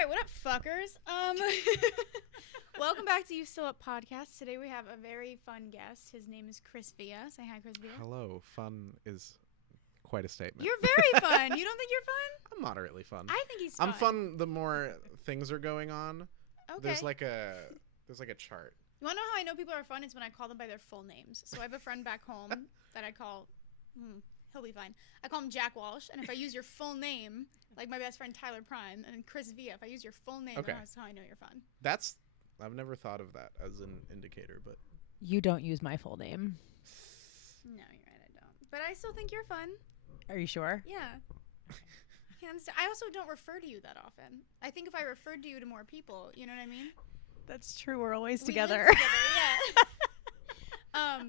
right, what up, fuckers? Welcome back to You Still Up Podcast. Today we have a very fun guest. His name is Cris Villa. Say hi, Cris Villa. Hello. Fun is quite a statement. You're very fun. You don't think you're fun? I'm moderately fun. I think he's fun. I'm fun the more things are going on. Okay. There's like a chart. You want to know how I know people are fun? It's when I call them by their full names. So I have a friend back home that I call, he'll be fine. I call him Jack Walsh, and if I use your full name, like my best friend Tyler Prime, and Cris Villa, if I use your full name, that's how I know you're fun. I've never thought of that as an indicator, but. You don't use my full name. No, you're right, I don't. But I still think you're fun. Are you sure? Yeah. Hands down. I also don't refer to you that often. I think if I referred to you to more people, you know what I mean? That's true. We're always We together. live together, yeah.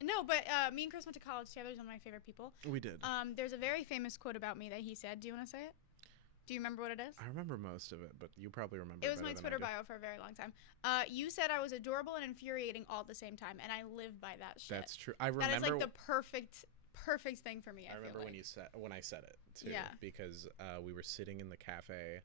No, but me and Chris went to college together. He's one of my favorite people. We did. There's a very famous quote about me that he said. Do you want to say it? Do you remember what it is? I remember most of it, but you probably remember it. It was my better Twitter than I do. bio for a very long time. You said I was adorable and infuriating all at the same time, and I live by that shit. That's true. I remember. That is like the perfect thing for me. I remember feel like. when I said it too. Yeah. Because we were sitting in the cafe,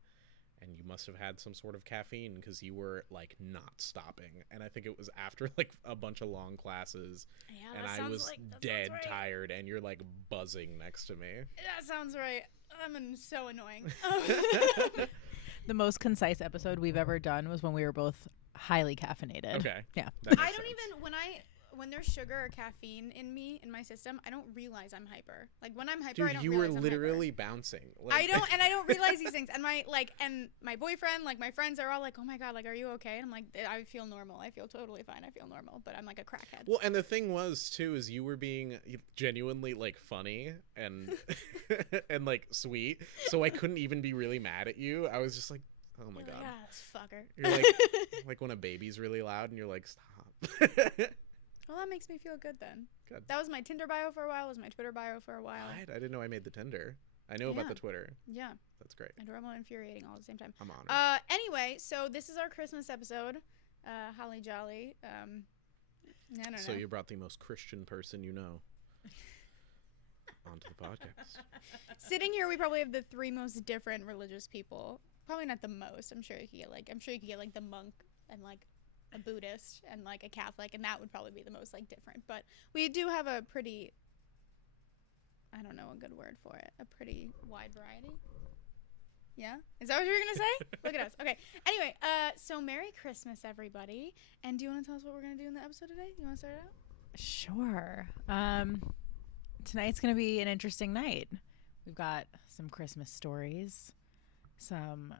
and you must have had some sort of caffeine because you were like not stopping. And I think it was after like a bunch of long classes, Yeah, and I was dead tired, and you're like buzzing next to me. That sounds right. I'm so annoying. The most concise episode we've ever done was when we were both highly caffeinated. Okay. Yeah. I don't even when there's sugar or caffeine in my system, I don't realize I'm hyper. Like when I'm hyper, Dude, I don't you realize were I'm literally hyper. bouncing. I don't realize these things. And my boyfriend, like my friends are all like, "Oh my god, like are you okay?" And I'm like, "I feel normal. I feel totally fine. I feel normal." But I'm like a crackhead. Well, and the thing was too is you were being genuinely like funny and and like sweet, so I couldn't even be really mad at you. I was just like, oh my god, yeah, this fucker. you're like when a baby's really loud and you're like, stop. Well, that makes me feel good then. Good. That was my Tinder bio for a while. It was my Twitter bio for a while. I didn't know I made the Tinder. I knew about the Twitter. Yeah. That's great. Adorable and infuriating all at the same time. I'm honored. Anyway, so this is our Christmas episode. Holly Jolly. I don't know. So you brought the most Christian person you know onto the podcast. Sitting here, we probably have the three most different religious people. Probably not the most. I'm sure you could get like the monk and like a Buddhist and like a Catholic, and that would probably be the most like different. But we do have a pretty, I don't know a good word for it, a pretty wide variety. Yeah? Is that what you were going to say? Look at us. Okay. Anyway, so Merry Christmas, everybody. And do you want to tell us what we're going to do in the episode today? You want to start it out? Sure. Tonight's going to be an interesting night. We've got some Christmas stories, some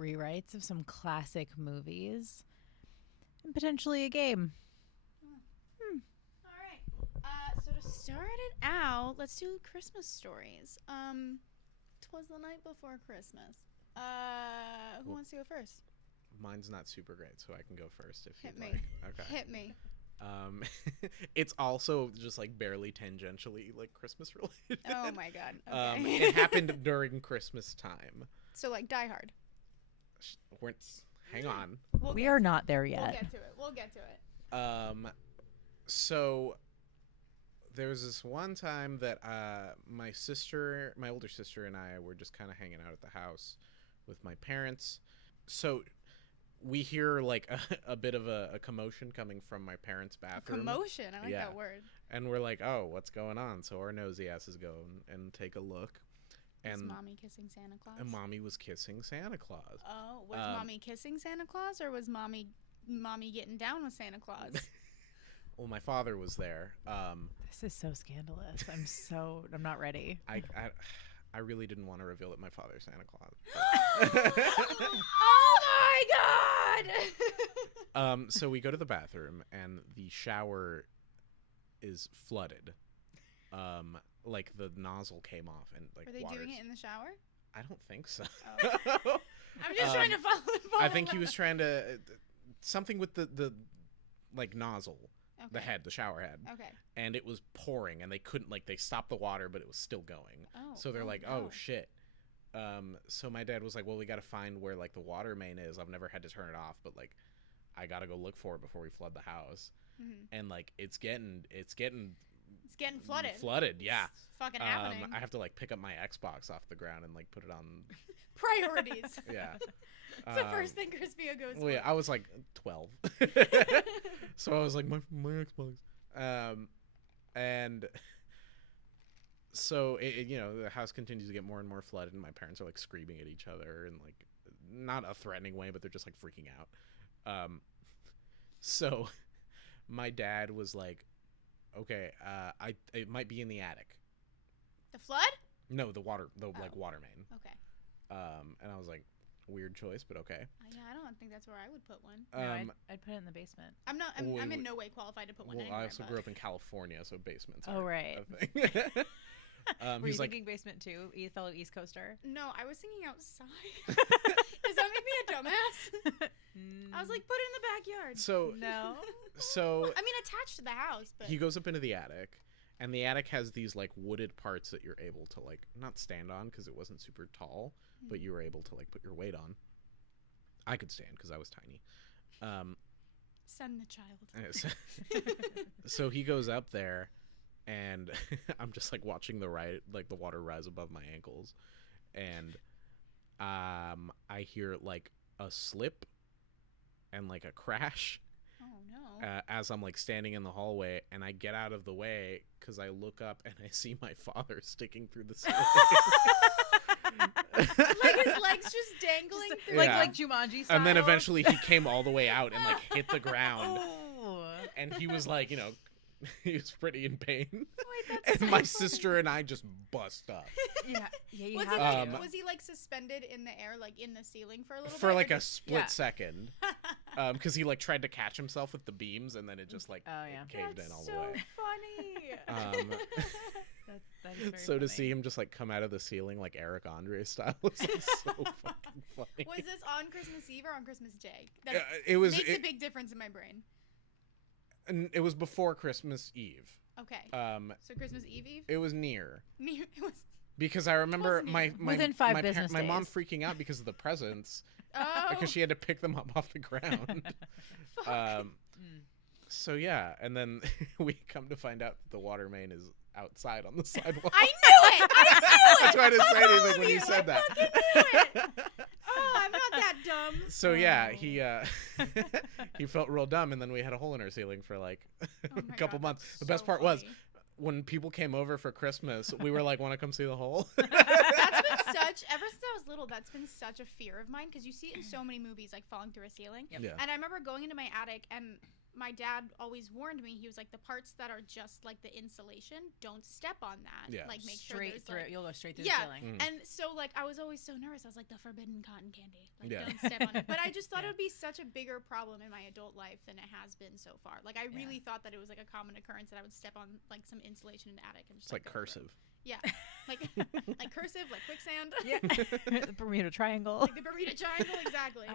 rewrites of some classic movies, and potentially a game. All right. So to start it out, let's do Christmas stories. 'Twas the night before Christmas. Who wants to go first? Mine's not super great, so I can go first if Hit you'd me. like. Okay. Hit me. It's also just like barely tangentially like Christmas related. Oh my god. Okay. It happened during Christmas time. So like Die Hard. Hang on. We are not there yet. We'll get to it. So there was this one time that my older sister and I were just kind of hanging out at the house with my parents. So we hear like a bit of a commotion coming from my parents' bathroom. Commotion. I like that word. And we're like, oh, what's going on? So our nosy asses go and take a look. Was Mommy kissing Santa Claus? And Mommy was kissing Santa Claus. Oh, was Mommy kissing Santa Claus, or was Mommy getting down with Santa Claus? Well, my father was there. This is so scandalous. I'm not ready. I really didn't want to reveal that my father's Santa Claus. Oh my god! So we go to the bathroom and the shower is flooded. Like the nozzle came off and like. Were they doing it in the shower? I don't think so. Oh. I'm just trying to follow. I think he was trying to something with the like nozzle. Okay. The shower head. Okay. And it was pouring, and they couldn't, like, they stopped the water, but it was still going. Oh. So they're like, no. oh, shit. So my dad was like, well, we got to find where, like, the water main is. I've never had to turn it off, but, like, I got to go look for it before we flood the house. Mm-hmm. And, like, it's getting It's getting flooded. Yeah. It's fucking happening. I have to like pick up my Xbox off the ground and like put it on. Priorities. Yeah. It's the first thing Cris Villa goes Well, yeah, for. I was like 12. So I was like, my Xbox. And so, the house continues to get more and more flooded, and my parents are like screaming at each other and like not a threatening way, but they're just like freaking out. So my dad was like, okay, it might be in the attic. The flood? No, the water main. Okay. And I was like, weird choice, but okay. Yeah, I don't think that's where I would put one. No, I'd put it in the basement. I'm in no way qualified to put one anywhere. I also grew up in California, so basements Oh, right. a thing. Were you thinking basement too, fellow East Coaster? No, I was thinking outside. Does that make me a dumbass? I was like, put it in the backyard. So no. So I mean, attached to the house, but he goes up into the attic, and the attic has these like wooded parts that you're able to like not stand on because it wasn't super tall, but you were able to like put your weight on. I could stand because I was tiny. Send the child. So he goes up there, and I'm just like watching the water rise above my ankles, and I hear like a slip and like a crash. Oh no. As I'm like standing in the hallway, and I get out of the way because I look up and I see my father sticking through the ceiling. Like his legs just dangling through. Like Jumanji style. And then eventually he came all the way out and like hit the ground. Oh. And he was like, he was pretty in pain. Wait, that's And my sister and I just bust up. Yeah, you was have was he like suspended in the air, like in the ceiling for a little bit? For like or a split second. Because he like tried to catch himself with the beams, and then it just like caved in all the way. Funny. That is very So funny. to see him just like come out of the ceiling like Eric Andre style was like, so fucking funny. Was this on Christmas Eve or on Christmas Day? That makes a big difference in my brain. And it was before Christmas Eve. Okay. So Christmas Eve? It was near. It was. Because I remember my within 5 business my mom days. freaking out because of the presents. Oh. Because she had to pick them up off the ground. So yeah, and then we come to find out that the water main is outside on the sidewalk. I knew it! That's why I didn't say anything when you said that. I fucking knew it! Oh, I'm not that dumb. So yeah, he felt real dumb, and then we had a hole in our ceiling for like a couple months. The best part was when people came over for Christmas, we were like, "Want to come see the hole?" That's been ever since I was little, that's been such a fear of mine because you see it in so many movies, like falling through a ceiling. Yep. Yeah. And I remember going into my attic, and my dad always warned me. He was like, the parts that are just like the insulation, don't step on that. Yeah. Like make Straight sure through like, it. You'll go straight through the ceiling. And so like I was always so nervous. I was like, the forbidden cotton candy. Like Yeah. don't step on it. But I just thought it would be such a bigger problem in my adult life than it has been so far. Like I really thought that it was like a common occurrence that I would step on like some insulation in the attic and just It's like go through cursive. it. Yeah. Like like cursive, like quicksand. Yeah. The Bermuda Triangle. Like the Bermuda Triangle, exactly.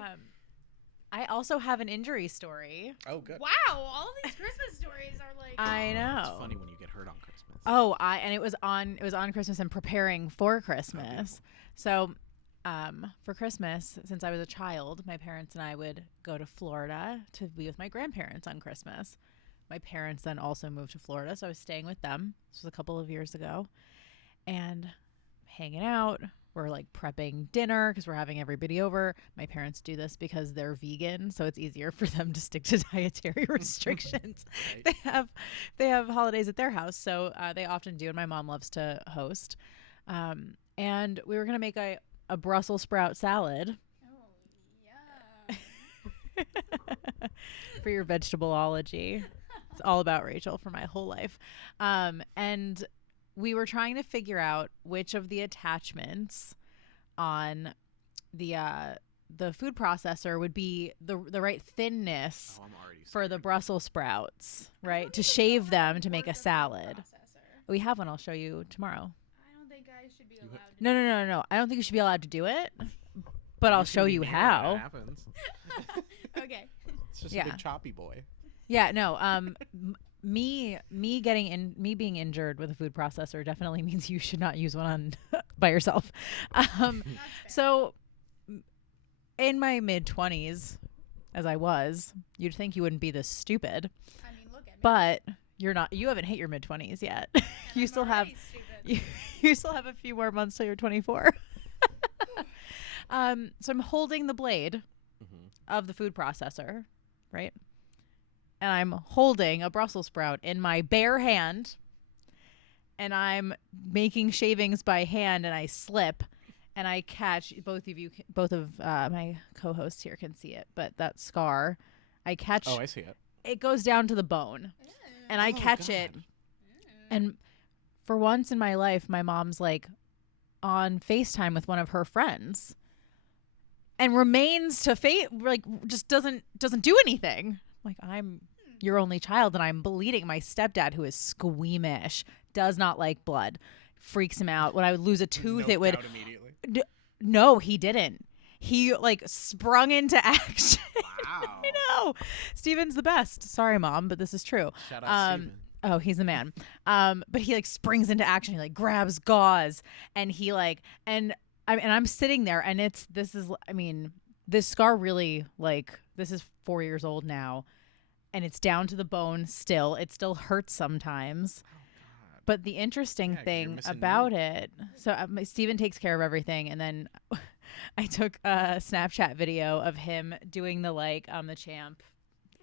I also have an injury story. Oh, good. Wow, all of these Christmas stories are like. I know. It's funny when you get hurt on Christmas. Oh, and it was on Christmas and preparing for Christmas. So, for Christmas, since I was a child, my parents and I would go to Florida to be with my grandparents on Christmas. My parents then also moved to Florida, so I was staying with them. This was a couple of years ago, and hanging out. We're like prepping dinner because we're having everybody over. My parents do this because they're vegan, so it's easier for them to stick to dietary restrictions. Right. They have holidays at their house, so they often do, and my mom loves to host. And we were gonna make a Brussels sprout salad Oh yeah. for your vegetableology. It's all about Rachel for my whole life. And we were trying to figure out which of the attachments on the food processor would be the right thinness Oh, I'm already for the scared. Brussels sprouts, I right? don't To even know shave how them to to make work a food salad. processor. We have one. I'll show you tomorrow. I don't think I should be allowed to. No. I don't think you should be allowed to do it, but I'll You show can you be near how. when it happens. Okay. It's just Yeah. a big choppy boy. Yeah, no. Me being injured with a food processor definitely means you should not use one on by yourself. That's fair. So in my mid-20s, as I was, you'd think you wouldn't be this stupid, I mean, look at me. but You haven't hit your mid-20s yet. You still have you still have a few more months till you're 24. So I'm holding the blade of the food processor, right? And I'm holding a Brussels sprout in my bare hand, and I'm making shavings by hand, and I slip, and I catch both of my co-hosts here can see it, but that scar, I catch. Oh, I see it. It goes down to the bone, and I catch it, and for once in my life, my mom's like on FaceTime with one of her friends, and remains to just doesn't do anything. Like, I'm your only child, and I'm bleeding. My stepdad, who is squeamish, does not like blood, freaks him out. When I would lose a tooth, it would. No, he didn't. He like sprung into action. Wow. I know. Steven's the best. Sorry, Mom, but this is true. Shout out Steven. Oh, he's a man. But he like springs into action. He like grabs gauze, and he like and I'm sitting there, and this scar really, like, this is 4 years old now, and it's down to the bone still. It still hurts sometimes. Oh, God. But the interesting thing about it, so Steven takes care of everything, and then I took a Snapchat video of him doing the like the champ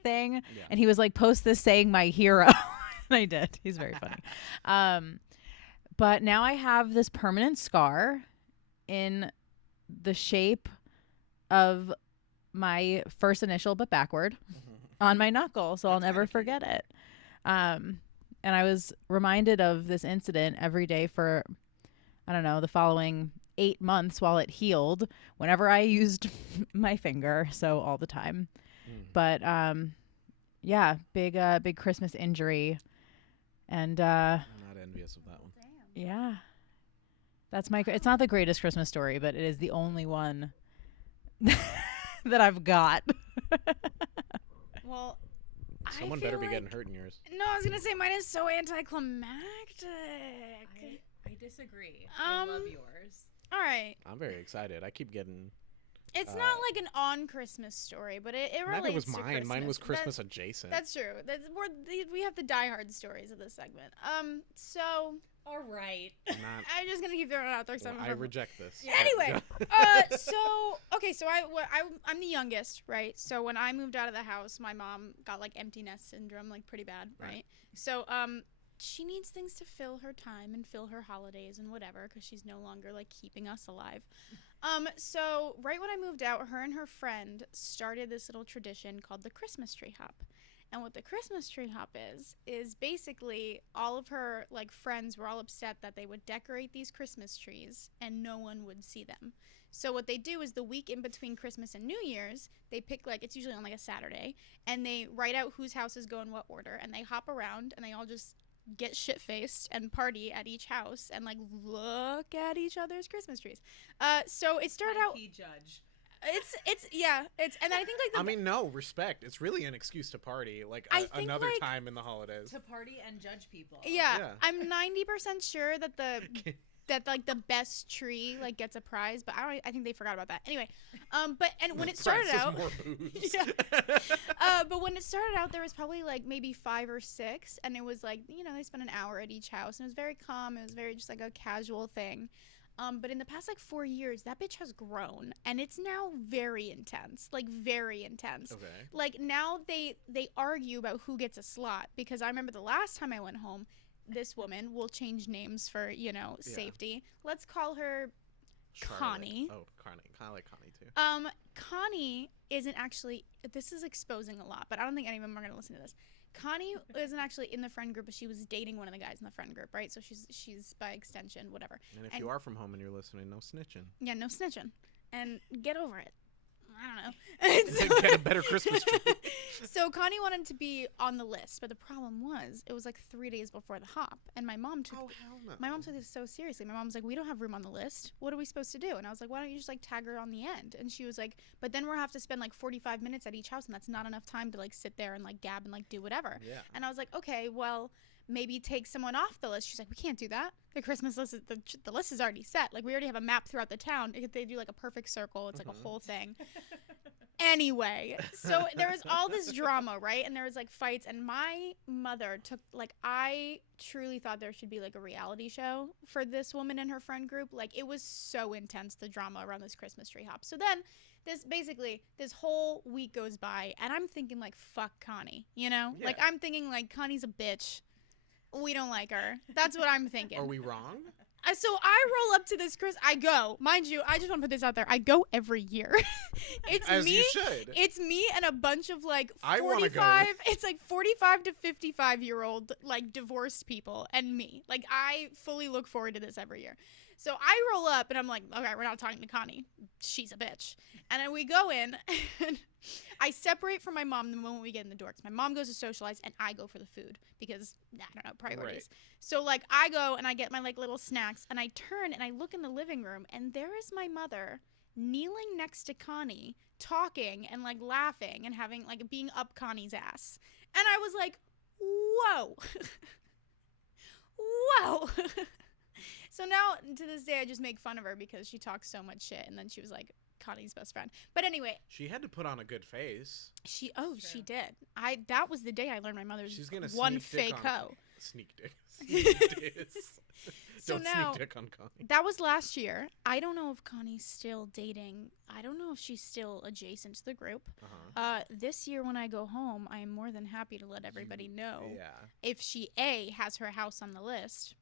thing, and he was like, post this saying my hero. And I did. He's very funny. But now I have this permanent scar in the shape of my first initial but backward on my knuckle, so I'll never forget it. And I was reminded of this incident every day for, I don't know, the following 8 months while it healed, whenever I used my finger, so all the time. But yeah, big Christmas injury, and I'm not envious of that one. Yeah, that's it's not the greatest Christmas story, but it is the only one that I've got. Well, someone better be getting hurt in yours. No, I was gonna say mine is so anticlimactic. I disagree. I love yours. All right. I'm very excited. I keep getting. It's not like an on Christmas story, but it relates Neither was to mine. Christmas. Mine was Christmas adjacent. That's true. We have the diehard stories of this segment. So. All right. I'm just gonna keep throwing it out there. I reject this. Yeah. Anyway, so I'm the youngest, right? So when I moved out of the house, my mom got like empty nest syndrome, like pretty bad, right? So she needs things to fill her time and fill her holidays and whatever, because she's no longer like keeping us alive. So right when I moved out, her and her friend started this little tradition called the Christmas tree hop. And what the Christmas tree hop is basically all of her like friends were all upset that they would decorate these Christmas trees and no one would see them. So what they do is the week in between Christmas and New Year's, they pick like, it's usually on like a Saturday, and they write out whose houses go in what order, and they hop around and they all just get shit-faced and party at each house and like look at each other's Christmas trees. So it started out. Judge. It's and I think like no, respect. It's really an excuse to party, like another time in the holidays. To party and judge people. Yeah. I'm 90% sure that the best tree like gets a prize, but I think they forgot about that. Anyway, when it started out, more booze. but when it started out, there was probably like maybe 5 or 6, and it was like, you know, they spent an hour at each house, and it was very calm. It was very just like a casual thing. But in the past like 4 years, that bitch has grown, and it's now very intense, like very intense. Okay. Like now they argue about who gets a slot, because I remember the last time I went home, this woman, will change names for, you know, safety. Let's call her Charlotte. Connie. Oh, Connie. Kind of like Connie too. Connie isn't actually, this is exposing a lot, but I don't think any of them are going to listen to this. Connie isn't actually in the friend group, but she was dating one of the guys in the friend group, right? So she's by extension, whatever. And if you are from home and you're listening, no snitching. Yeah, no snitching. And get over it. I don't know. Get a better Christmas tree. So Connie wanted to be on the list, but the problem was it was like 3 days before the hop, and my mom took my mom took this so seriously. My mom was like, "We don't have room on the list. What are we supposed to do?" And I was like, "Why don't you just like tag her on the end?" And she was like, "But then we'll have to spend like 45 minutes at each house, and that's not enough time to like sit there and like gab and like do whatever." Yeah. And I was like, "Okay, well, maybe take someone off the list." She's like, "We can't do that. The Christmas list is the list is already set. Like we already have a map throughout the town. They do like a perfect circle. It's like a whole thing." Anyway, so there was all this drama, right? And there was like fights, and my mother took like, I truly thought there should be like a reality show for this woman and her friend group. Like, it was so intense, the drama around this Christmas tree hop. So then this whole week goes by, and I'm thinking like, fuck Connie, you know? Yeah. Like, I'm thinking like, Connie's a bitch. We don't like her. That's what I'm thinking. Are we wrong? So I roll up to this I go, mind you, I just want to put this out there. I go every year. It's As me. you should. It's me and a bunch of like I wanna go 45. It's like 45 to 55-year-old like divorced people and me. Like, I fully look forward to this every year. So I roll up and I'm like, okay, we're not talking to Connie. She's a bitch. And then we go in and I separate from my mom the moment we get in the door, because my mom goes to socialize and I go for the food because, I don't know, priorities. Right. So like, I go and I get my like little snacks and I turn and I look in the living room and there is my mother kneeling next to Connie, talking and like laughing and having like being up Connie's ass. And I was like, whoa. Whoa. So now to this day I just make fun of her because she talks so much shit, and then she was like Connie's best friend. But anyway, She had to put on a good face. she did. That was the day I learned my mother's She's gonna one sneak fake dick on hoe. Sneak dick. Sneak diss. So Don't now sneak dick on Connie. that was last year. I don't know if Connie's still dating. I don't know if she's still adjacent to the group. Uh-huh. This year when I go home, I am more than happy to let everybody know Yeah. if she A, has her house on the list.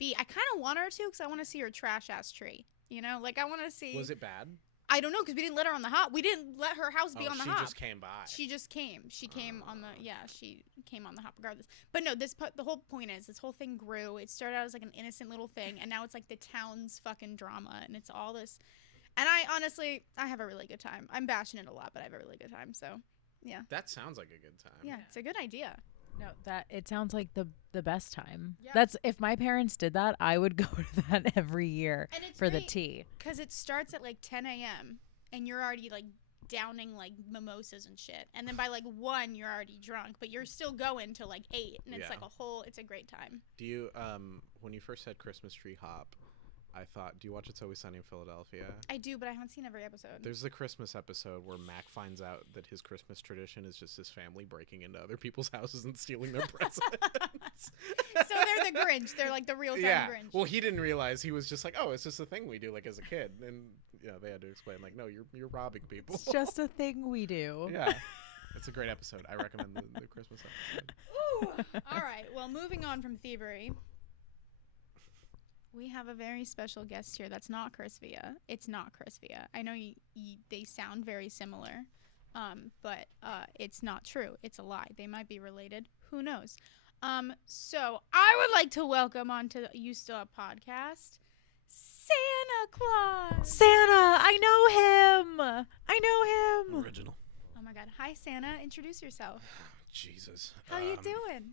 B, I kind of want her to, because I want to see her trash ass tree. You know, like, I want to see. Was it bad? I don't know, because we didn't let her on the hop. We didn't let her house be on the she hop. just came by. She just came. She came on the, she came on the hop regardless. But no, the whole point is, this whole thing grew. It started out as like an innocent little thing, and now it's like the town's fucking drama, and it's all this. And I honestly, I have a really good time. I'm bashing it a lot, but I have a really good time. So, yeah. That sounds like a good time. Yeah, it's a good idea. No, that it sounds like the best time. Yeah. That's if my parents did that, I would go to that every year And it's for the great, tea. because it starts at like 10 a.m. and you're already like downing like mimosas and shit. And then by like 1, you're already drunk, but you're still going till like 8. And it's Yeah. like it's a great time. Do you, when you first said Christmas tree hop, I thought, do you watch It's Always Sunny in Philadelphia? I do, but I haven't seen every episode. There's the Christmas episode where Mac finds out that his Christmas tradition is just his family breaking into other people's houses and stealing their presents. So they're the Grinch. They're like the real-time Grinch. Well, he didn't realize. He was just like, oh, it's just a thing we do, like, as a kid. And, they had to explain, like, no, you're robbing people. It's just a thing we do. Yeah. It's a great episode. I recommend the Christmas episode. Ooh. All right. Well, moving on from thievery, we have a very special guest here. That's not Cris Villa. It's not Cris Villa. I know they sound very similar, but it's not true. It's a lie. They might be related. Who knows? So I would like to welcome onto the You Still Up podcast, Santa Claus. Santa, I know him. Original. Oh my God. Hi, Santa. Introduce yourself. Jesus. How you doing?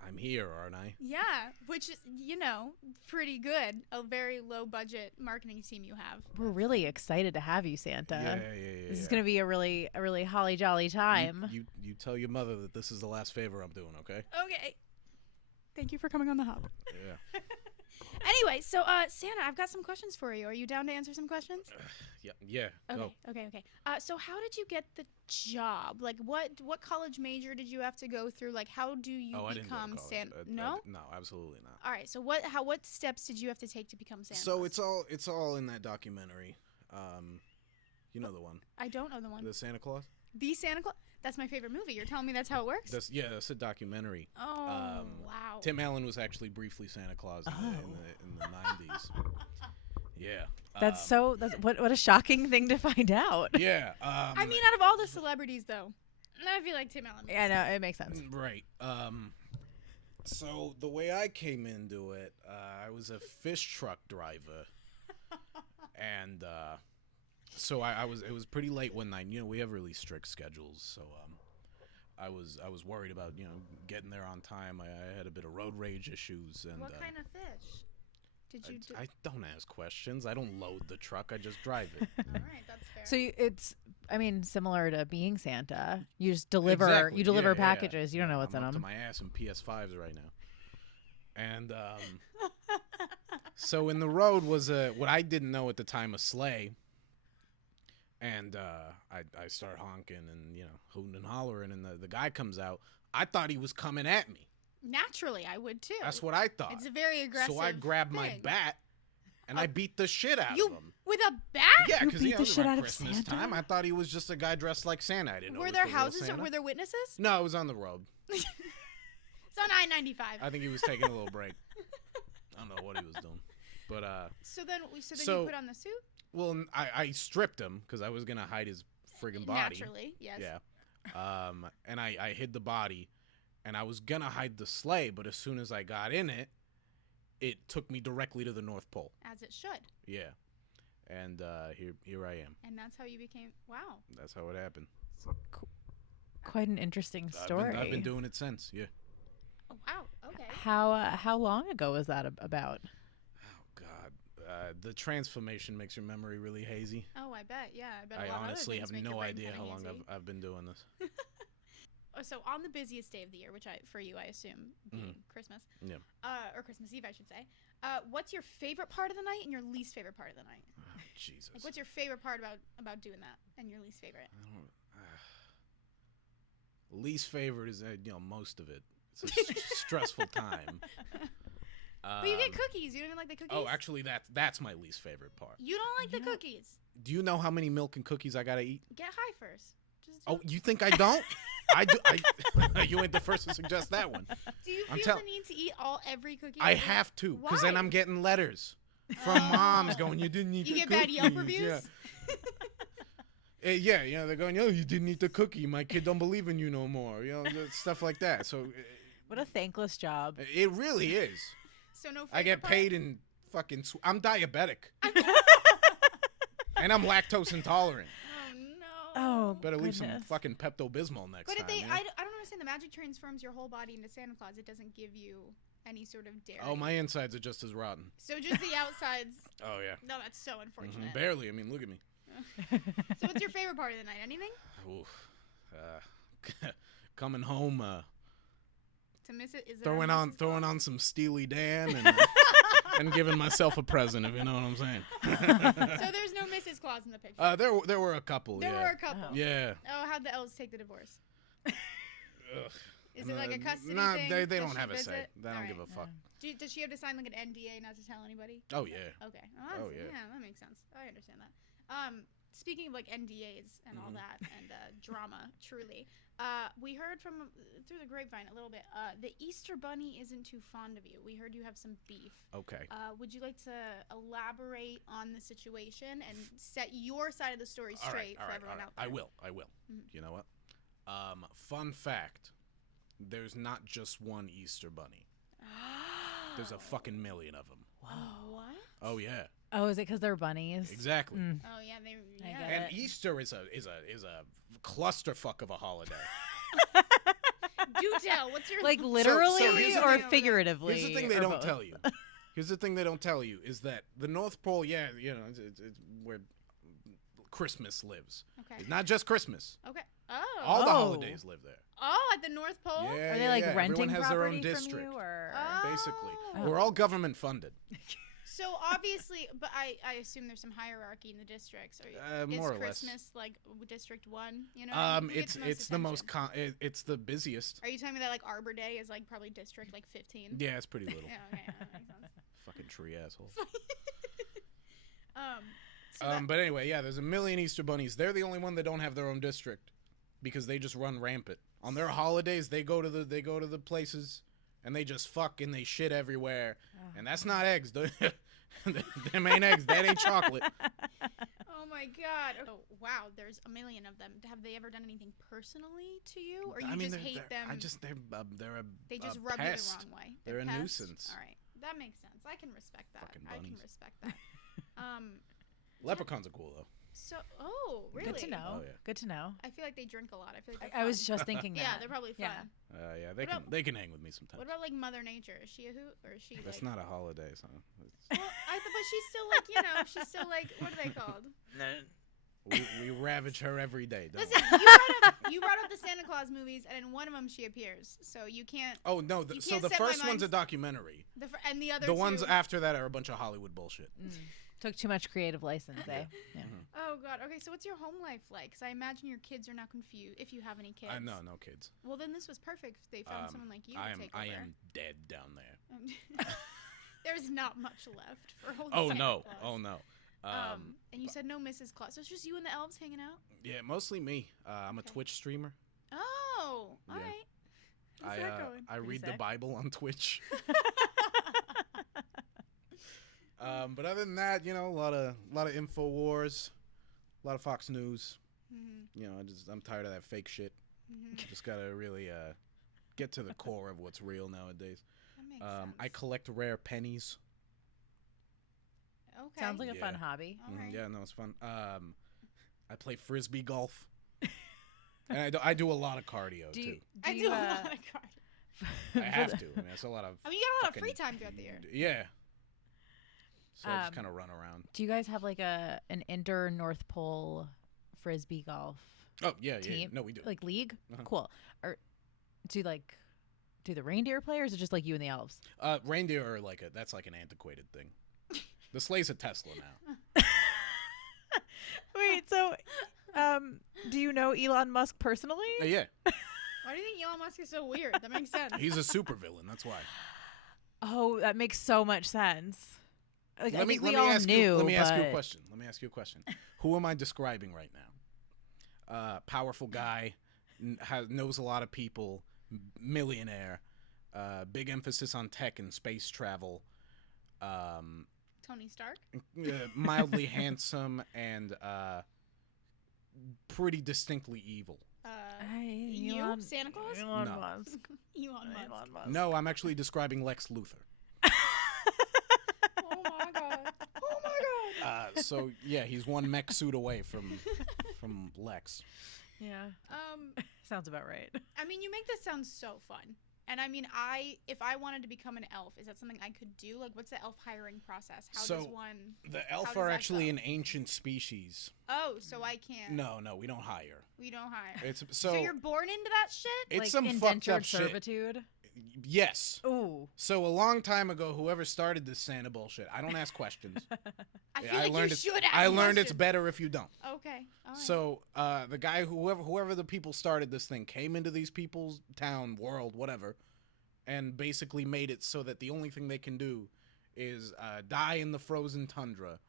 I'm here, aren't I? Yeah, which is, pretty good. A very low budget marketing team you have. We're really excited to have you, Santa. Yeah. This is gonna be a really holly jolly time. You tell your mother that this is the last favor I'm doing, okay? Okay. Thank you for coming on the hop. Yeah. Anyway, so Santa, I've got some questions for you. Are you down to answer some questions? Yeah. Go. Okay. So how did you get the job? Like, what college major did you have to go through? Like, how do you I didn't go to become college. Santa? No? No, absolutely not. All right. So what steps did you have to take to become Santa? So it's all in that documentary. You know the one. I don't know the one. The Santa Claus? The Santa Claus? That's my favorite movie. You're telling me that's how it works? That's a documentary. Oh, wow. Tim Allen was actually briefly Santa Claus in the 90s. Yeah. That's what a shocking thing to find out. Yeah. I mean, out of all the celebrities, though, I feel like Tim Allen. Yeah, no, it makes sense. Right. So the way I came into it, I was a fish truck driver, and so it was pretty late one night. We have really strict schedules, so I was worried about getting there on time. I had a bit of road rage issues, and What kind of fish did you do? I don't ask questions. I don't load the truck. I just drive it. All right, that's fair. So it's similar to being Santa. You just deliver. Exactly. You deliver Yeah. packages. You don't know what's I'm in up to them. my ass in PS5s right now. And so in the road was what I didn't know at the time, a sleigh. And I start honking and, hooting and hollering, and the guy comes out. I thought he was coming at me. Naturally, I would too. That's what I thought. It's a very aggressive So I grabbed my thing. bat, and I beat the shit out of him. With a bat? Yeah, because beat the shit out of Christmas Santa? time. I thought he was just a guy dressed like Santa. I didn't know. Were it was there the real houses or Santa. were there witnesses? No, it was on the road. It's on I-95. I think he was taking a little break. I don't know what he was doing, but So then you put on the suit? Well, I stripped him because I was gonna hide his friggin' body. Naturally, yes. Yeah. And I hid the body, and I was gonna hide the sleigh, but as soon as I got in it, it took me directly to the North Pole. As it should. Yeah. And here I am. And that's how you became. Wow. That's how it happened. Quite an interesting story. I've been doing it since. Yeah. Oh, wow. Okay. How long ago was that about? Oh God, the transformation makes your memory really hazy. Oh, I bet. Yeah, I bet. I a lot of other honestly have things make your no brain idea kinda how long hazy. I've been doing this. So on the busiest day of the year, which for you I assume being Christmas. Yeah. Or Christmas Eve, I should say. What's your favorite part of the night and your least favorite part of the night? Oh, Jesus. Like, what's your favorite part about doing that and your least favorite? I don't. Least favorite is most of it. It's a stressful time. But you get cookies. You don't even like the cookies? Oh, actually, that's my least favorite part. You don't like the cookies. Do you know how many milk and cookies I gotta eat? Get high first. Just Oh, you think I don't? I do. You ain't the first to suggest that one. do you I'm feel the need to eat every cookie? I have to, because then Why? I'm getting letters from moms going, "You didn't eat You the get cookies." bad Yelp reviews? Yeah, they're going, "Oh, you didn't eat the cookie. My kid don't believe in you no more." Stuff like that. So What a thankless job. it really is. So no. I get favorite part? paid in fucking. I'm diabetic, and I'm lactose intolerant. Oh no. Oh, Better leave some goodness. fucking Pepto-Bismol next But if time. they, yeah? I don't understand. The magic transforms your whole body into Santa Claus. It doesn't give you any sort of dairy. Oh, my insides are just as rotten. So just the outsides. Oh yeah. No, that's so unfortunate. Barely. I mean, look at me. So what's your favorite part of the night? Anything? Oof. Coming home, To miss it is throwing on some Steely Dan and and giving myself a present, if you know what I'm saying. So there's no Mrs. Claus in the picture. There were a couple. There yeah. were a couple. Oh. Yeah. Oh, how'd the elves take the divorce? Ugh. Is it like a custody Nah, thing? they Does don't she have a say. visit? They don't Alright. give a fuck. Does she have to sign like an NDA not to tell anybody? Oh yeah. Okay. Oh, yeah. Yeah, that makes sense. I understand that. Speaking of like NDAs and all that and drama, truly, we heard through the grapevine a little bit. The Easter Bunny isn't too fond of you. We heard you have some beef. Okay. Would you like to elaborate on the situation and set your side of the story straight for everyone out there? I will. Mhm. You know what? Fun fact: there's not just one Easter Bunny. There's a fucking million of them. Oh, what? Oh yeah. Oh, is it because they're bunnies? Exactly. Mm. Oh yeah, I get And it. Easter is a clusterfuck of a holiday. Do tell. What's your Like So literally here's the or thing- figuratively? Here's the thing they or don't both? tell you. Here's the thing they don't tell you is that the North Pole, it's where Christmas lives. Okay. It's not just Christmas. Okay. Oh. All the Oh. holidays live there. Oh, at the North Pole. Yeah, Are they like renting Everyone has their own property district, from you, or? basically. Oh. We're all government funded. So obviously, but I assume there's some hierarchy in the districts. Or More is or less. Christmas like District 1? You know, what I mean? Who gets It's the most it's the busiest. Are you telling me that like Arbor Day is like probably District like 15? Yeah, it's pretty little. Yeah. Okay. That makes sense. Fucking tree assholes. So But anyway, yeah, there's a million Easter bunnies. They're the only one that don't have their own district because they just run rampant. On their holidays, they go to the places and they just fuck and they shit everywhere. And that's not eggs. Them ain't eggs. That ain't chocolate. oh my God. Oh wow. There's a million of them. Have they ever done anything personally to you, or you just hate them? They just a rub pest. you the wrong way. They're a pests? nuisance. All right. That makes sense. I can respect that. Fucking I can bunnies. respect that. Leprechauns are cool though. So, really? Good to know. Oh, yeah. Good to know. I feel like they drink a lot. I feel like they're I was fun. just thinking that. Yeah, they're probably fun. Yeah. Yeah, What about- they can hang with me sometimes. What about like Mother Nature? Is she a hoot or is she That's like? not a holiday, so Well, but she's still like she's still like what are they called? we ravage her every day. Don't Listen, we? you brought up the Santa Claus movies, and in one of them she appears. So you can't. Oh no! You So can't the set my first one's a mind- documentary. And the other The ones two, after that are a bunch of Hollywood bullshit. Took too much creative license, eh? Yeah. Oh God. Okay, so what's your home life like? Because I imagine your kids are now confused if you have any kids. No kids. Well, then this was perfect. They found someone like you to take over. I am dead down there. There's not much left for old Oh Santa no! Claus. Oh no! And you said no Mrs. Claus. So it's just you and the elves hanging out? Yeah, mostly me. I'm a Okay. Twitch streamer. Oh, all Yeah. right. How's that going? I read the sick. Bible on Twitch. But other than that, a lot of InfoWars, a lot of Fox News. Mm-hmm. I'm tired of that fake shit. Mm-hmm. Just gotta really get to the core of what's real nowadays. That makes sense. I collect rare pennies. Okay. Sounds like a fun Yeah. hobby. All right. Yeah, no, it's fun. I play frisbee golf, and I do a lot of cardio Do you, too. I do a lot of cardio. I have to. I mean, it's a lot of. I mean, you got a lot of free fucking- time throughout the year. Yeah. So I just Um, kind of run around. Do you guys have like an inter North Pole frisbee golf Oh yeah, team? No, we do. Like league? Uh-huh. Cool. Or do the reindeer players or just like you and the elves? Reindeer are that's like an antiquated thing. The sleigh's a Tesla now. Wait, so do you know Elon Musk personally? Yeah, Why do you think Elon Musk is so weird? That makes sense. he's a supervillain. That's why. Oh, that makes so much sense. Like, I think we all ask knew. you. Let me ask you a but- question. Let me ask you a question. Who am I describing right now? Powerful guy, knows a lot of people, millionaire, big emphasis on tech and space travel. Tony Stark? Mildly handsome and pretty distinctly evil. You? Santa Claus? Elon No. Musk. Elon Musk. Elon Musk. No, I'm actually describing Lex Luthor. Oh my god. Oh my god. So yeah, he's one mech suit away from Lex. Yeah. Sounds about right. I mean, you make this sound so fun. And I mean, if I wanted to become an elf, is that something I could do? Like, what's the elf hiring process? How does one? The how elf does are that actually go? an ancient species. Oh, so I can't. No, we don't hire. We don't hire. It's so you're born into that shit? it's Like some fucked indentured up shit. servitude. Yes. Ooh. So a long time ago, whoever started this Santa bullshit, I don't ask questions. I Yeah, feel like learned you it's, should ask I learned it's questions. better if you don't. Okay. All right. So the guy, whoever the people started this thing, came into these people's town, world, whatever, and basically made it so that the only thing they can do is die in the frozen tundra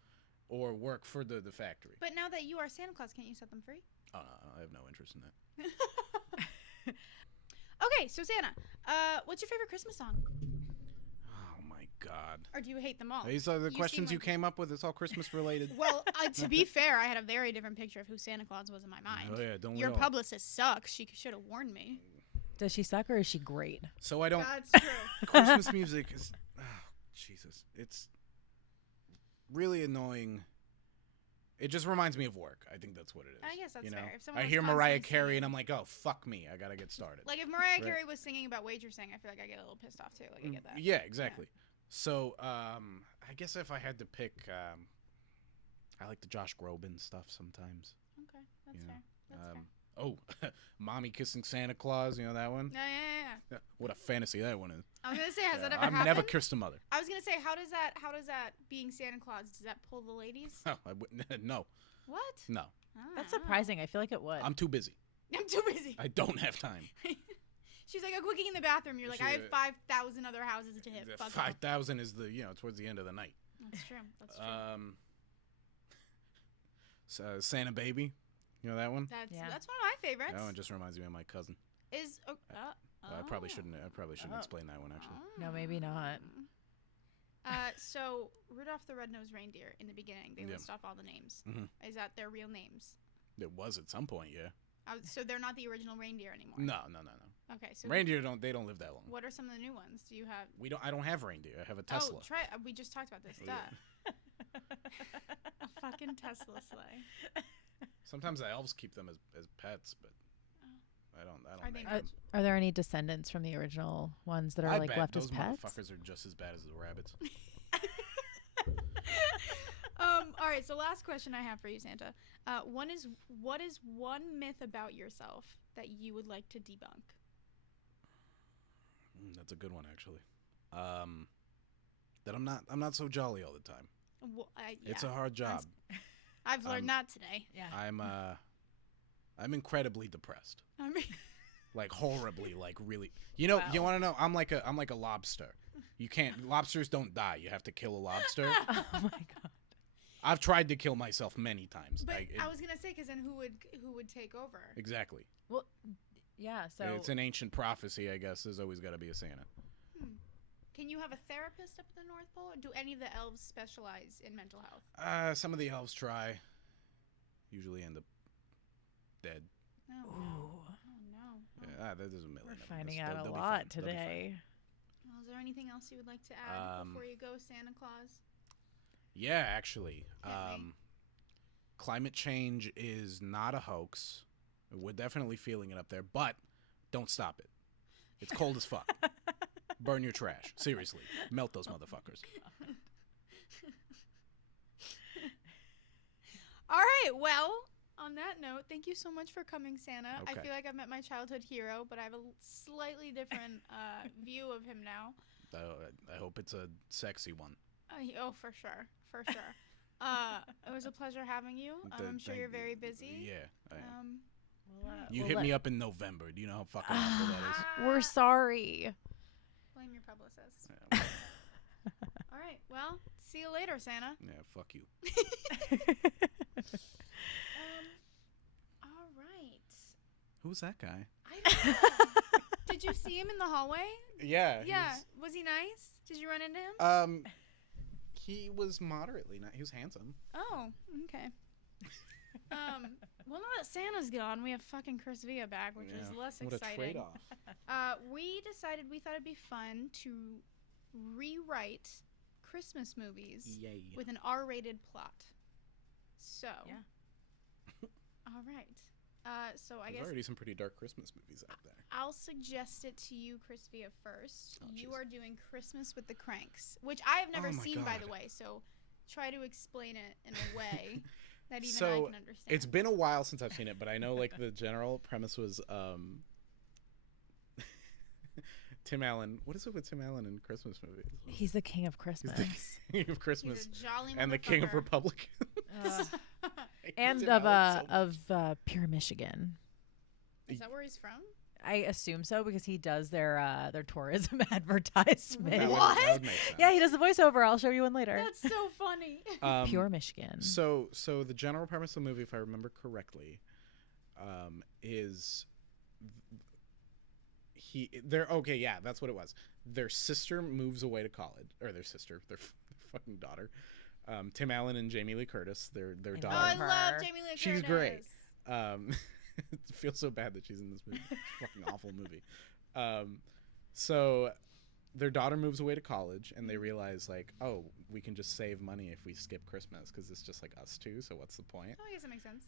or work for the factory. But now that you are Santa Claus, can't you set them free? I have no interest in that. Okay, so Santa, what's your favorite Christmas song? Oh my God. Or do you hate them all? These are the You questions seem you like- came up with. It's all Christmas related. Well, to be fair, I had a very different picture of who Santa Claus was in my mind. Oh yeah, don't we Your all? publicist sucks. She should have warned me. Does she suck or is she great? So I don't. That's true. Christmas music is, oh, Jesus, it's really annoying. It just reminds me of work. I think that's what it is. I guess that's you know? fair. If someone I was hear Mariah constantly Carey singing- and I'm like, oh fuck me, I gotta get started. Like if Mariah Right. Carey was singing about waitressing, I feel like I get a little pissed off too. Like I get that. Yeah, exactly. So I guess if I had to pick, I like the Josh Groban stuff sometimes. Okay, that's You know, fair. That's fair. Oh, Mommy Kissing Santa Claus, you know that one? Yeah. What a fantasy that one is. I was gonna say, has that ever I've happened? never kissed a mother. I was gonna say, how does that being Santa Claus? Does that pull the ladies? Oh, I wouldn't. No, What? no. Ah. That's surprising. I feel like it would. I'm too busy. I'm too busy. I don't have time. She's like, I'm cooking in the bathroom. You're like, I have 5,000 other houses to hit. The Fuck off. 5,000 is towards the end of the night. That's true. That's true. Santa Baby, you know that one? That's Yeah. that's one of my favorites. That one just reminds me of my cousin. Is I probably shouldn't Oh. explain that one actually. No, maybe not. So Rudolph the Red-Nosed Reindeer in the beginning, they Yeah. list off all the names. Mhm. Is that their real names? It was at some point, yeah. So they're not the original reindeer anymore. No. Okay. So Reindeer don't live that long. what are some of the new ones? Do you have? I don't have reindeer. I have a Tesla. Oh, try. We just talked about this. Oh, yeah. A fucking Tesla sleigh. Sometimes the elves keep them as pets, but I don't Are they make not- them. Are there any descendants from the original ones that are I like bet left those as pets? motherfuckers are just as bad as the rabbits. All right. So last question I have for you, Santa. What is one myth about yourself that you would like to debunk? That's a good one actually. That I'm not so jolly all the time. Well, It's a hard job. I've learned that today. Yeah. I'm incredibly depressed. I mean, Like horribly, like really. You know, you want to know? I'm like a lobster. You can't. Lobsters don't die. You have to kill a lobster. Oh my god. I've tried to kill myself many times. but I was gonna say, because then who would take over? Exactly. Well, yeah. So It's an ancient prophecy, I guess. There's always got to be a Santa. Can you have a therapist up at the North Pole? Or do any of the elves specialize in mental health? Some of the elves try. Usually end up dead. Oh no! Oh no! Yeah, there's a million. we're of them. finding They'll out a be lot fine. They'll be fine. today. Well, is there anything else you would like to add before you go, Santa Claus? Yeah, actually. Hit me. Climate change is not a hoax. We're definitely feeling it up there, but don't stop it. It's cold as fuck. Burn your trash. Seriously. Melt those motherfuckers. All right. Well, on that note, thank you so much for coming, Santa. I Okay. feel like I've met my childhood hero, but I have a slightly different view of him now. I hope it's a sexy one. Oh, for sure. For sure. It was a pleasure having you. I'm sure you're very busy. Yeah. I am. You we'll hit let- me up in November. Do you know how fucking awful that is? We're sorry. Blame your publicist. Yeah, All right. Well, see you later, Santa. yeah, fuck you. All right. Who's that guy? I don't know. Did you see him in the hallway? Yeah. Yeah. Was he nice? Did you run into him? He was moderately nice. He was handsome. Oh, okay. Well, now that Santa's gone, we have fucking Cris Villa back, which is less what exciting. a trade-off. We decided we thought it'd be fun to rewrite Christmas movies Yay. with an R-rated plot. So, Yeah. all right. So I There's guess already some pretty dark Christmas movies out there. I'll suggest it to you, Cris Villa, first. Oh, You jeez. are doing Christmas with the Cranks, which I have never Oh my seen, by the God. way. So try to explain it in a way that even I So, can understand. It's been a while since I've seen it, but I know like the general premise was Tim Allen. What is it with Tim Allen in Christmas movies? He's the king of He's Christmas. the king of He's Christmas a jolly and the king of motherfucker. Republicans. And Tim of Allen so much. Pure Michigan. Is that where he's from? I assume so because he does their tourism advertisement. That would- What? that would make sense. Yeah, he does the voiceover. I'll show you one later. That's so funny. Pure Michigan. So the general premise of the movie, if I remember correctly, is that's what it was. Their sister moves away to college, or their fucking daughter. Tim Allen and Jamie Lee Curtis, their I Oh, daughter. I her. love Jamie Lee She's Curtis. great. It feels so bad that she's in this movie. It's a fucking awful movie. So their daughter moves away to college, and they realize like, oh, we can just save money if we skip Christmas because it's just like us two. So what's the point? Oh, I guess that makes sense.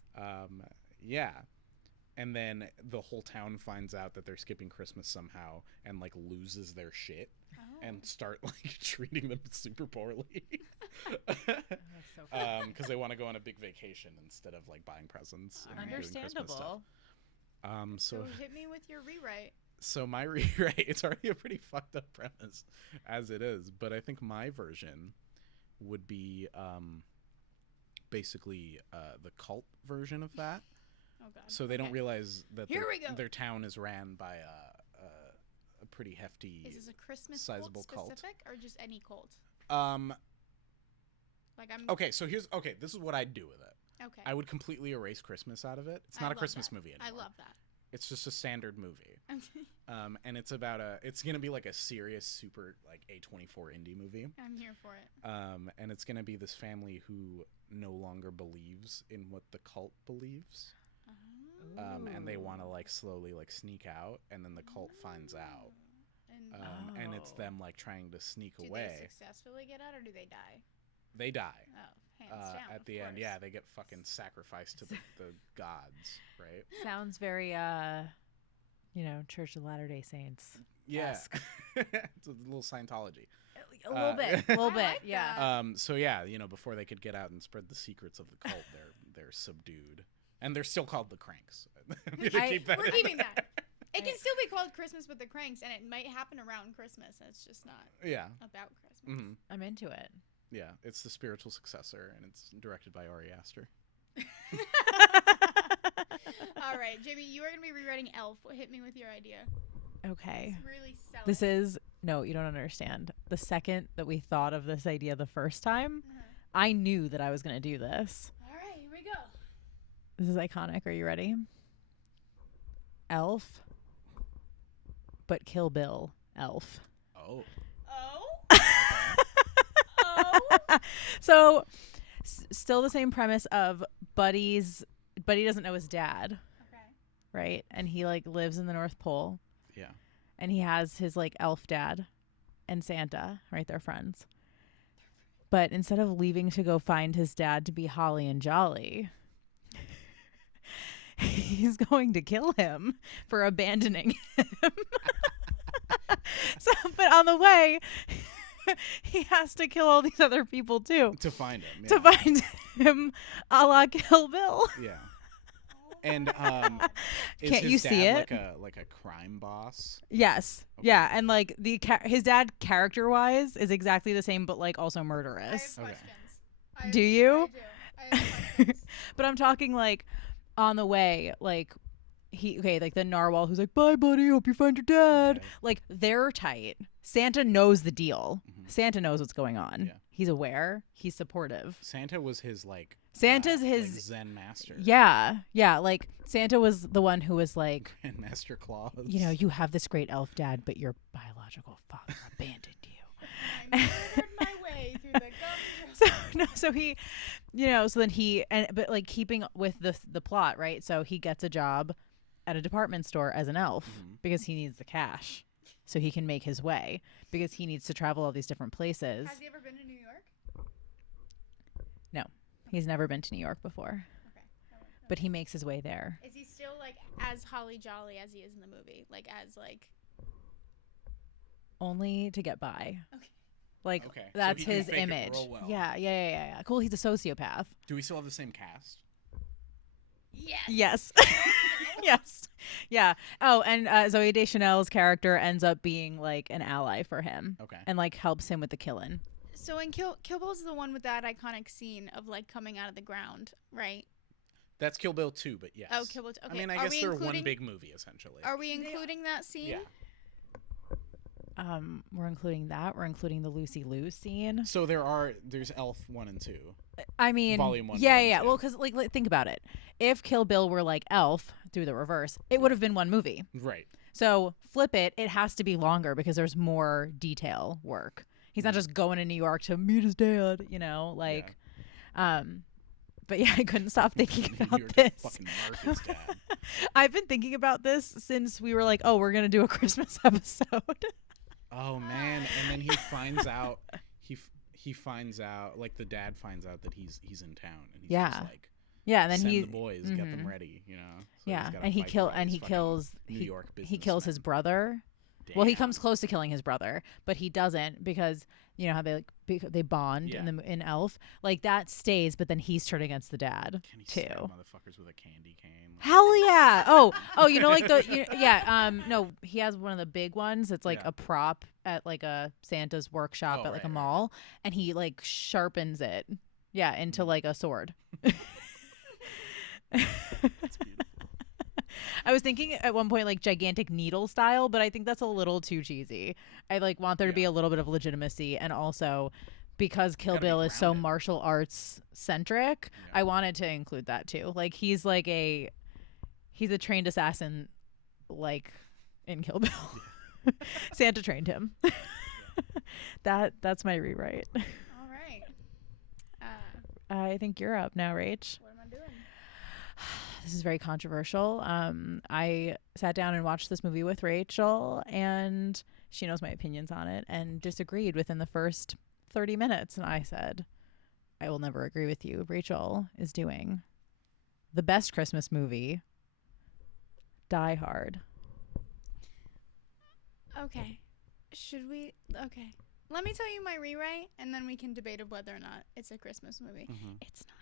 Yeah. And then the whole town finds out that they're skipping Christmas somehow and like loses their shit Oh. and start like treating them super poorly. That's so funny. Because they want to go on a big vacation instead of like buying presents. and doing Christmas stuff. Understandable. So hit me with your rewrite. So my rewrite, it's already a pretty fucked up premise as it is, but I think my version would be basically the cult version of that. Oh god. So they don't Okay. realize that Here we go. their town is ran by a pretty hefty. Is this a Christmas sizable cult cult. specific or just any cult? Like I'm Okay, so this is what I'd do with it. okay. I would completely erase Christmas out of it. It's I not a love Christmas that. movie anymore. I love that. It's just a standard movie. And it's about it's gonna be like a serious, super like A24 indie movie. I'm here for it. And it's gonna be this family who no longer believes in what the cult believes. And they want to like slowly like sneak out, and then the cult finds out. And it's them like trying to sneak do away. they successfully get out or do they die? They die. Oh, hands down. At of the end, course. yeah, they get fucking sacrificed to the gods, right? Sounds very Church of Latter-day Saints. Yeah, it's a little Scientology. A little bit, a little I bit, like yeah. that. So yeah, before they could get out and spread the secrets of the cult, they're subdued, and they're still called the Cranks. I'm gonna keep that We're in keeping there. that. It can still be called Christmas with the Cranks, and it might happen around Christmas. And it's just not Yeah. about Christmas. Hmm. I'm into it. Yeah, it's the spiritual successor, and it's directed by Ari Aster. All right, Jamie, you are going to be rewriting Elf. Hit me with your idea. Okay. It's really selling. This is no, you don't understand. The second that we thought of this idea the first time, I knew that I was going to do this. All right, here we go. This is iconic. Are you ready? Elf, but Kill Bill Elf. Oh. Oh? Oh? So, still the same premise of Buddy doesn't know his dad. Okay. Right? And he like lives in the North Pole. Yeah. And he has his like elf dad and Santa, right? They're friends. But instead of leaving to go find his dad to be holly and jolly, he's going to kill him for abandoning him. But on the way, he has to kill all these other people too. To find him. Yeah. To find him a la Kill Bill. Yeah. And is Can't his you dad see it? like a crime boss? Yes. Okay. Yeah. And like his dad character wise is exactly the same, but like also I murderous. have Okay. questions. Do you? I do. I have questions. But I'm talking like on the way, like like the narwhal who's like, bye buddy, hope you find your dad. Okay. Like they're tight. Santa knows the deal. Mhm. Santa knows what's going on. Yeah. He's aware. He's supportive. Santa was his like Santa's like his Zen master. Yeah. Like Santa was the one who was like, Grandmaster Claus. you know, you have this great elf dad, but your biological father abandoned you. I murdered my way through the gum. So he, you know, so then but like keeping with the plot, right? So he gets a job at a department store as an elf because he needs the cash so he can make his way because he needs to travel all these different places. Has he ever been to New York? No, he's never been to New York before, Okay. but he makes his way there. Is he still like as holly jolly as he is in the movie? Like as like Only to get by. Okay. Like Okay, so that's he can his fake it image. real well. Yeah. Cool. He's a sociopath. Do we still have the same cast? Yes. Yes. Yes. Yeah. Oh, and Zoe Deschanel's character ends up being like an ally for him Okay. and like helps him with the killing. So in Kill Bill's the one with that iconic scene of like coming out of the ground, right? That's Kill Bill 2, but yes. Oh, Kill Bill 2. Okay. I mean, I Are guess we they're one including- big movie essentially. Are we including that scene? Yeah. We're including that. We're including the Lucy Liu scene. So there's Elf 1 and 2. I mean, Volume 1, yeah, Volume yeah. 2. Well, because like think about it. If Kill Bill were like Elf through the reverse, it would have been one movie. Right. So flip it. It has to be longer because there's more detail work. He's not just going to New York to meet his dad. You know, like, But yeah, I couldn't stop thinking about You're this. fucking Marcus dad. I've been thinking about this since we were like, oh, we're gonna do a Christmas episode. Oh man! And then he finds out. He finds out, like the dad finds out that he's in town, and he's just like, yeah, and then send he the boys, get them ready, you know. So yeah, he's gotta and he fight for his fucking kills New York he kills his businessmen. brother. Well, he Damn. comes close to killing his brother, but he doesn't because you know how they they bond in Elf, like that stays, but then he's turned against the dad Can he too. stab motherfuckers with a candy cane? Like, Hell yeah! Oh, you know, like no, he has one of the big ones. It's like Yeah. a prop at like a Santa's workshop Oh, at like a right. mall, and he like sharpens it, into like a sword. That's beautiful. I was thinking at one point like gigantic needle style, but I think that's a little too cheesy. I like want there to be a little bit of legitimacy, and also because Kill Gotta be Bill is so grounded. martial arts centric, Yeah. I wanted to include that too. Like he's a trained assassin, like in Kill Bill. Santa trained him. That's my rewrite. All right. I think you're up now, Rach. What am I doing? This is very controversial. I sat down and watched this movie with Rachel, and she knows my opinions on it, and disagreed within the first 30 minutes. And I said, I will never agree with you. Rachel is doing the best Christmas movie, Die Hard. Okay. Okay. Let me tell you my rewrite, and then we can debate of whether or not it's a Christmas movie. Mhm. It's not.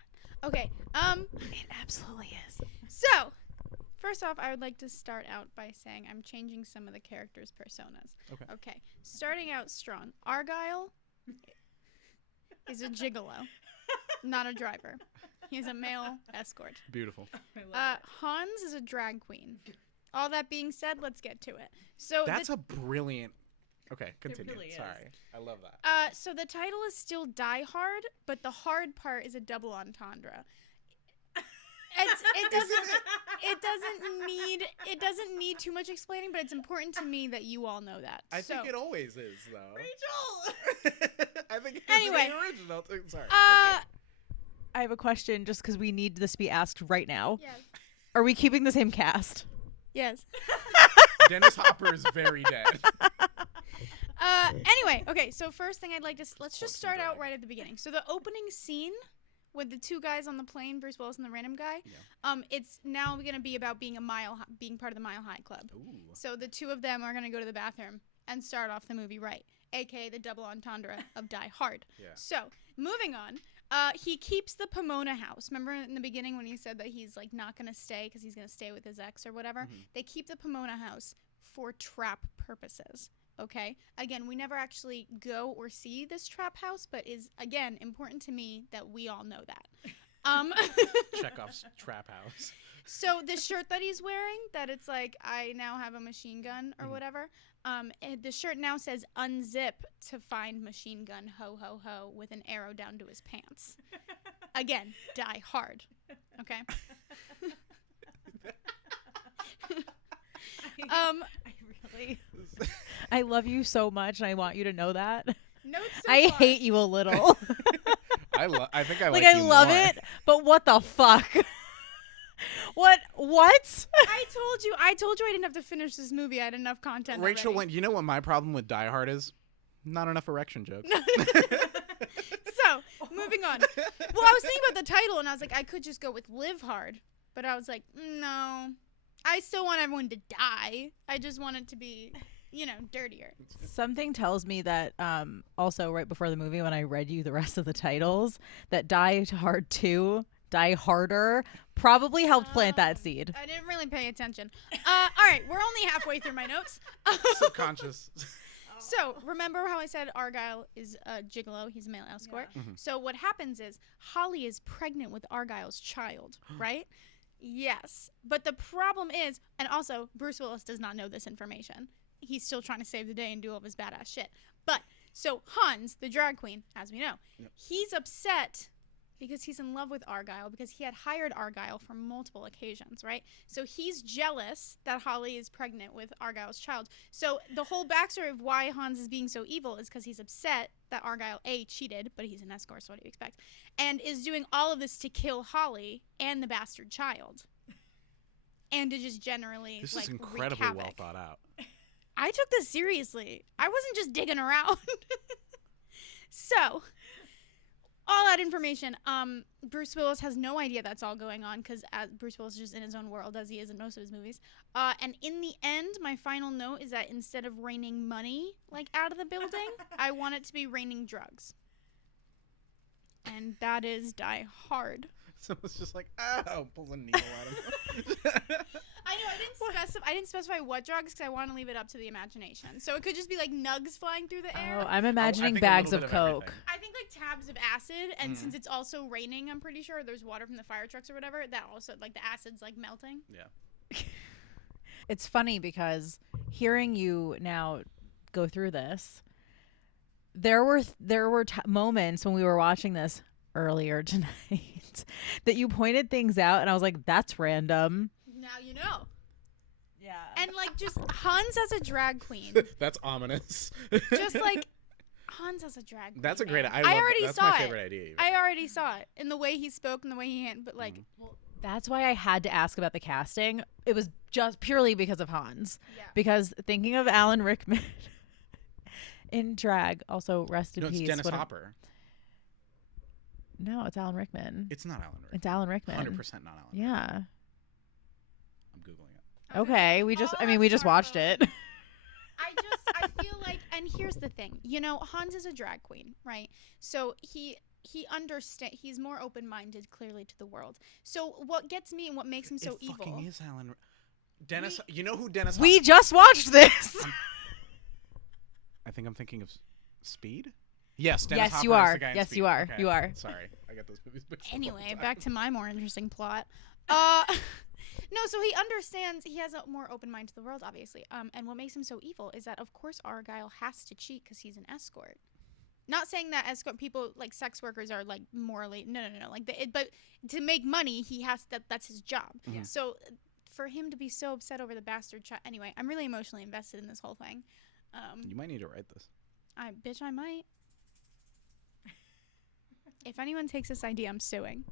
Okay. It absolutely is. So, first off, I would like to start out by saying I'm changing some of the characters' personas. Okay. Okay. Starting out strong. Argyle is a gigolo, not a driver. He's a male escort. Beautiful. Hans is a drag queen. All that being said, let's get to it. So that's a brilliant. Okay, continue. really is. Sorry, I love that. So the title is still Die Hard, but the hard part is a double entendre. It doesn't need too much explaining, but it's important to me that you all know that. I think it always is, though. Rachel! I think it's Anyway. the original. Sorry. I have a question just because we need this to be asked right now. Yes. Are we keeping the same cast? Yes. Dennis Hopper is very dead. Anyway, okay, so first thing let's just start out right at the beginning. So the opening scene with the two guys on the plane, Bruce Willis and the random guy, it's now going to be about being being part of the Mile High Club. Ooh. So the two of them are going to go to the bathroom and start off the movie right, aka the double entendre of Die Hard. Yeah. So moving on, he keeps the Pomona house. Remember in the beginning when he said that he's like not going to stay because he's going to stay with his ex or whatever? Mm-hmm. They keep the Pomona house for trap purposes. Okay. Again, we never actually go or see this trap house, but is again important to me that we all know that. Chekhov's trap house. So the shirt that he's wearing, that it's like I now have a machine gun or whatever. The shirt now says "unzip to find machine gun ho ho ho" with an arrow down to his pants. Again, Die Hard. Okay. I love you so much, and I want you to know that. Notes so I far. hate you a little. I think I like like I you love more. it, but what the fuck? What? I told you I didn't have to finish this movie. I had enough content. Rachel, already. you know what my problem with Die Hard is? Not enough erection jokes. So, moving on. Well, I was thinking about the title, and I was like, I could just go with Live Hard. But I was like, no. I still want everyone to die. I just want it to be, dirtier. Something tells me that also right before the movie when I read you the rest of the titles that Die Hard 2, Die Harder probably helped plant that seed. I didn't really pay attention. All right, we're only halfway through my notes. Subconscious. So, remember how I said Argyle is a gigolo? He's a male escort. Yeah. Mm-hmm. So, what happens is Holly is pregnant with Argyle's child, right? Yes. But the problem is, and also Bruce Willis does not know this information. He's still trying to save the day and do all of his badass shit. But, so Hans, the drag queen, as we know, he's upset because he's in love with Argyle because he had hired Argyle for multiple occasions, right? So he's jealous that Holly is pregnant with Argyle's child. So the whole backstory of why Hans is being so evil is because he's upset that Argyle, A, cheated, but he's an escort, so what do you expect? And is doing all of this to kill Holly and the bastard child. And to just generally, This like, is incredibly wreak well havoc. thought out. I took this seriously. I wasn't just digging around. So, all that information, Bruce Willis has no idea that's all going on because Bruce Willis is just in his own world as he is in most of his movies. And in the end, my final note is that instead of raining money like out of the building, I want it to be raining drugs. And that is Die Hard. So it's just like, oh, pulls a needle out of him. I know, I didn't specify what drugs because I want to leave it up to the imagination. So it could just be like nugs flying through the air. Oh, I'm imagining think a bags little of bit of Coke. everything. I think like tabs of acid, and since it's also raining, I'm pretty sure there's water from the fire trucks or whatever. That also like the acid's like melting. Yeah. It's funny because hearing you now go through this, there were moments when we were watching this earlier tonight that you pointed things out, and I was like, "That's random." Now you know. Yeah. And like just Hans as a drag queen, That's ominous. just like Hans as a drag queen. That's a great. man. I love already That's saw my it. favorite idea. Even. I already saw it in the way he spoke and the way he handled, but like, That's why I had to ask about the casting. It was just purely because of Hans. yeah. Because thinking of Alan Rickman in drag, also rest in No, it's peace. Dennis What a- Hopper. No, it's Alan Rickman. It's not Alan Rickman. It's Alan Rickman. 100% not Alan. Rickman. Yeah. I'm googling it. Okay. We just watched it. I feel like, and here's the thing, Hans is a drag queen, right? So he he's more open-minded clearly to the world. So what gets me and what makes him so it evil? fucking is Alan. Dennis. You know who Dennis? We Hopper? just watched this. I think I'm thinking of Speed. Yes, Dennis Yes, Hopper you is are. the guy in Yes, Speed. you are. Okay. You are. Sorry, I got those movies mixed up all Anyway, the time. back to my more interesting plot. No, so he understands. He has a more open mind to the world, obviously. And what makes him so evil is that, of course, Argyle has to cheat because he's an escort. Not saying that escort people, like sex workers, are like morally no. Like, but to make money, he has that's his job. Mhm. So for him to be so upset over the bastard child. Anyway, I'm really emotionally invested in this whole thing. You might need to write this. I might. If anyone takes this idea, I'm suing.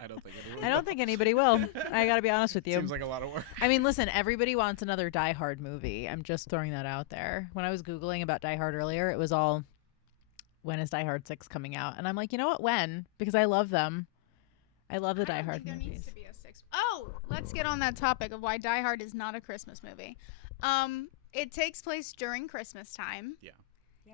I don't think anyone I don't think anybody will. I got to be honest with you. Seems like a lot of work. I mean, listen, everybody wants another Die Hard movie. I'm just throwing that out there. When I was Googling about Die Hard earlier, it was all, when is Die Hard 6 coming out? And I'm like, you know what? When? Because I love them. I love the Die Hard There movies. needs to be a 6. Oh, let's get on that topic of why Die Hard is not a Christmas movie. It takes place during Christmas time. Yeah.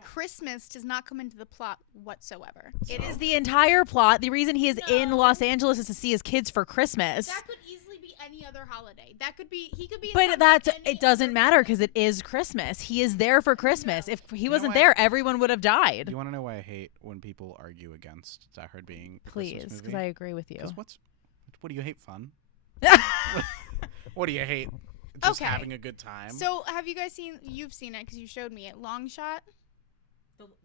Christmas does not come into the plot whatsoever. It is the entire plot. The reason he is in No. Los Angeles is to see his kids for Christmas. That could easily be any other holiday. That could be he could be. in But town that's for any it doesn't other matter reason. because it is Christmas. He is there for Christmas. No. If he know wasn't what? there, everyone would have died. You want to know why I hate when people argue against Die Hard being a Please, Christmas because movie? I agree with you. 'Cause what do you hate? Fun? What do you hate? Just Okay. having a good time? So have you guys seen? You've seen it because you showed me it. Long Shot.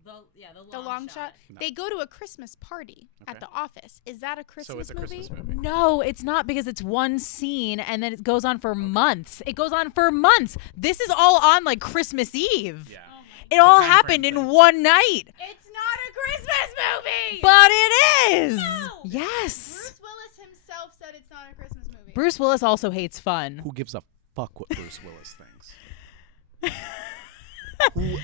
The long shot. No. They go to a Christmas party at Okay. the office. Is that a Christmas So it's a movie? Christmas movie. No, it's not because it's one scene and then it goes on for months. It goes on for months. This is all on like Christmas Eve. Yeah. Oh my It all time happened frame in thing. one night. It's not a Christmas movie. But it is. No. Yes. Bruce Willis himself said it's not a Christmas movie. Bruce Willis also hates fun. Who gives a fuck what Bruce Willis thinks? Who?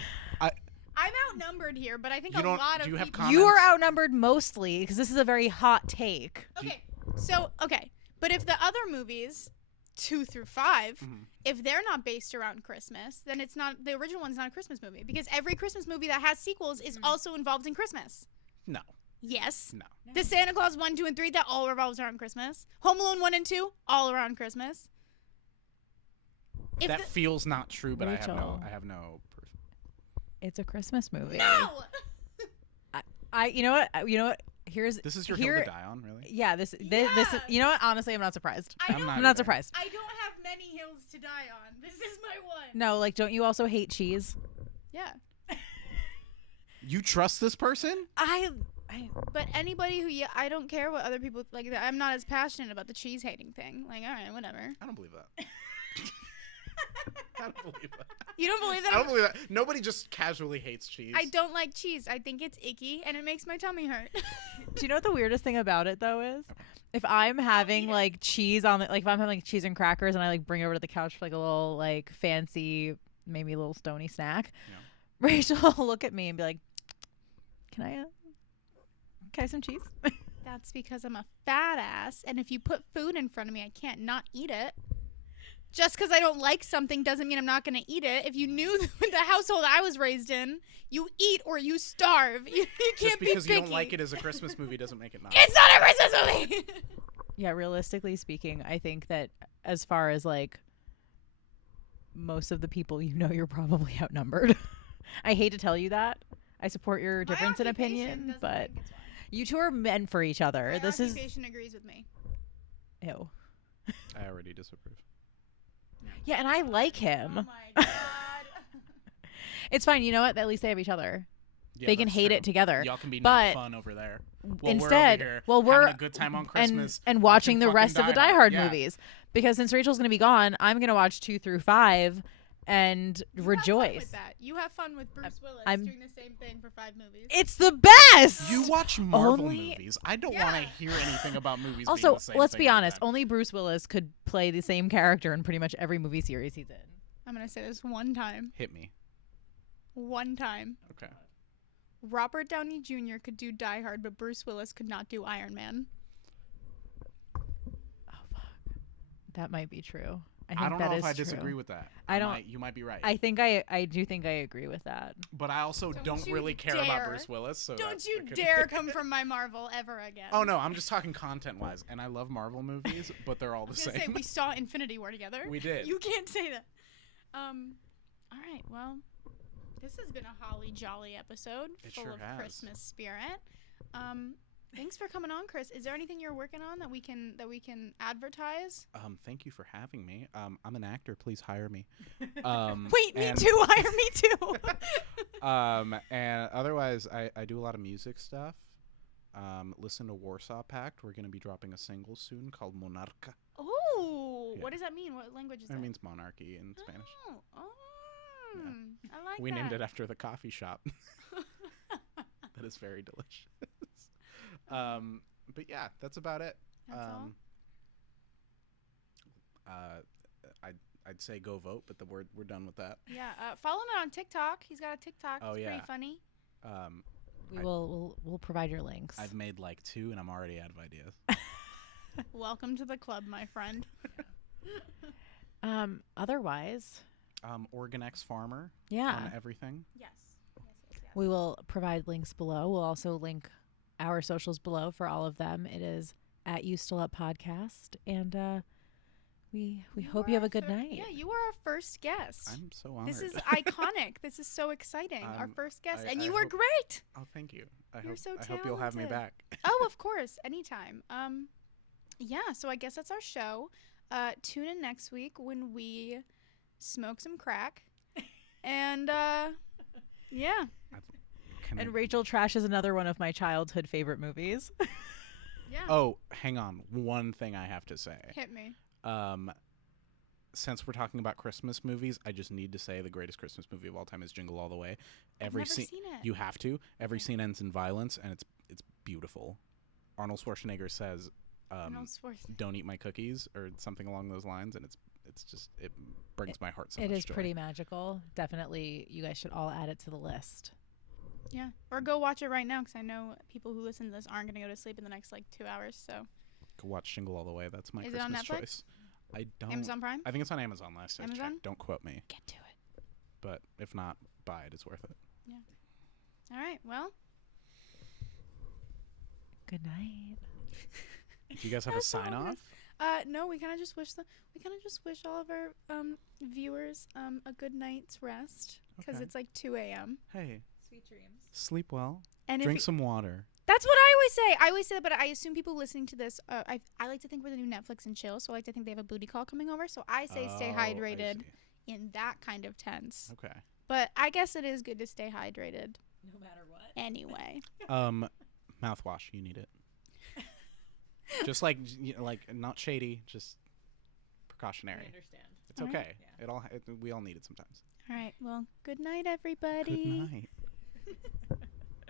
I'm outnumbered here, but I think You a don't- lot of do you have people. comments? You are outnumbered mostly because this is a very hot take. Okay, but if the other movies, 2 through 5, Mhm. if they're not based around Christmas, then it's not the original one's not a Christmas movie because every Christmas movie that has sequels is also involved in Christmas. No. Yes. No. The Santa Claus 1, 2, and 3 that all revolves around Christmas. Home Alone 1 and 2 all around Christmas. If That feels not true, but Rachel. I have no proof. It's a Christmas movie. no. You know what? Here's This is your hill to die on, really? Yeah, this Yeah. you know what? Honestly, I'm not surprised. I don't, I'm not surprised. I don't have many hills to die on. This is my one. No, like don't you also hate cheese? Yeah. You trust this person? But anybody who I don't care what other people like. I'm not as passionate about the cheese hating thing. Like, all right, whatever. I don't believe that. I don't believe that. You don't believe that? I don't believe that. Nobody just casually hates cheese. I don't like cheese. I think it's icky and it makes my tummy hurt. Do you know what the weirdest thing about it though is? If I'm having like cheese on if I'm having like cheese and crackers and I like bring it over to the couch for like a little like fancy, maybe a little stony snack, Yeah. Rachel will look at me and be like, Can I have some cheese? That's because I'm a fat ass, and if you put food in front of me, I can't not eat it. Just because I don't like something doesn't mean I'm not going to eat it. If you knew the household I was raised in, you eat or you starve. You can't Just be because picky. you don't like it as a Christmas movie doesn't make it not. It's not a Christmas movie. Yeah, realistically speaking, I think that as far as like most of the people you know, you're probably outnumbered. I hate to tell you that. I support your difference in opinion, but you two are meant for each other. My This is occupation agrees with me. ew. I already disapprove. Yeah, and I like him. Oh my god. It's fine. You know what? At least they have each other. Yeah, They can that's hate true. it together. Y'all can be But not fun over there. instead, we're over here we're having a good time on Christmas and watching the fucking rest of the Die Hard Yeah. movies. Because since Rachel's going to be gone, I'm going to watch 2 through 5 and You have fun rejoice. with that. You have fun with Bruce Willis I'm- doing the same thing for 5 movies. It's the best. You watch Marvel Only- movies. I don't Yeah. want to hear anything about movies. Also, being the same let's thing be every honest. time. Only Bruce Willis could play the same character in pretty much every movie series he's in. I'm going to say this one time. Hit me. One time. Okay. Robert Downey Jr. could do Die Hard, but Bruce Willis could not do Iron Man. Oh fuck, that might be true. I think I don't that know is if I true. disagree with that. I don't- You might be right. I do think I agree with that. but I also Don't don't you really care about dare. Bruce Willis. So Don't that- you that could- dare come from my Marvel ever again. Oh no, I'm just talking content-wise, and I love Marvel movies, but they're all I the was gonna same. say we saw Infinity War together. We did. You can't say that. All right. Well, This has been a holly jolly episode It full sure of has. Christmas spirit. Thanks for coming on, Chris. Is there anything you're working on that we can advertise? Thank you for having me. I'm an actor. Please hire me. Wait, me too. Hire me too. And otherwise, I do a lot of music stuff. Listen to Warsaw Pact. We're going to be dropping a single soon called Monarca. Oh, Yeah. what does that mean? What language is that? It means monarchy in Spanish. Oh, Yeah. I like We that. named it after the coffee shop. That is very delicious. But yeah, that's about it. That's all? I'd say go vote, but we're done with that. Yeah, follow him on TikTok. He's got a TikTok. Oh, It's yeah. pretty funny. We'll provide your links. I've made like 2, and I'm already out of ideas. Welcome to the club, my friend. Otherwise, organxfarmer yeah, on everything. Yes. we will provide links below. We'll also link our socials below for all of them. It is at You Still Up Podcast, and we hope you have a good night. Yeah, you are our first guest. I'm so honored. This is iconic. This is so exciting. Our first guest, and you were hope- great. Oh, thank you. You're so I hope you'll have me talented. back. Oh, of course, anytime. Yeah. So I guess that's our show. Tune in next week when we smoke some crack, and yeah. And Rachel trashes another one of my childhood favorite movies. Yeah. Oh, hang on. One thing I have to say. Hit me. Since we're talking about Christmas movies, I just need to say the greatest Christmas movie of all time is Jingle All the Way. I've never seen it. You have to. Every Okay. scene ends in violence, and it's beautiful. Arnold Schwarzenegger says, Arnold Schwarzenegger. "Don't eat my cookies" or something along those lines, and it's just it brings my heart so much It is joy. pretty magical. Definitely, you guys should all add it to the list. Yeah. Or go watch it right now, because I know people who listen to this aren't going to go to sleep in the next 2 hours. So Go watch Jingle All the Way. That's my Is it on Christmas Netflix? choice. I don't. Amazon Prime. I think it's on Amazon. Last I Amazon? checked. Don't quote me, Get to it. but if not, buy it. It's worth it. All right. Well. Good night. Do you guys have a That's so sign off? nice. No, we kind of just wish all of our viewers a good night's rest, because Okay. it's 2 a.m. Hey, Sweet dreams. sleep well. And Drink if some water. that's what I always say. I always say that, but I assume people listening to this. I like to think we're the new Netflix and chill, so I like to think they have a booty call coming over. So I say stay Oh, I hydrated see. in that kind of tense. Okay. But I guess it is good to stay hydrated No matter what. anyway. Mouthwash. You need it. Just like not shady, just precautionary. understand. It's All right. okay. We all need it sometimes. All right. Well, good night, everybody. Good night.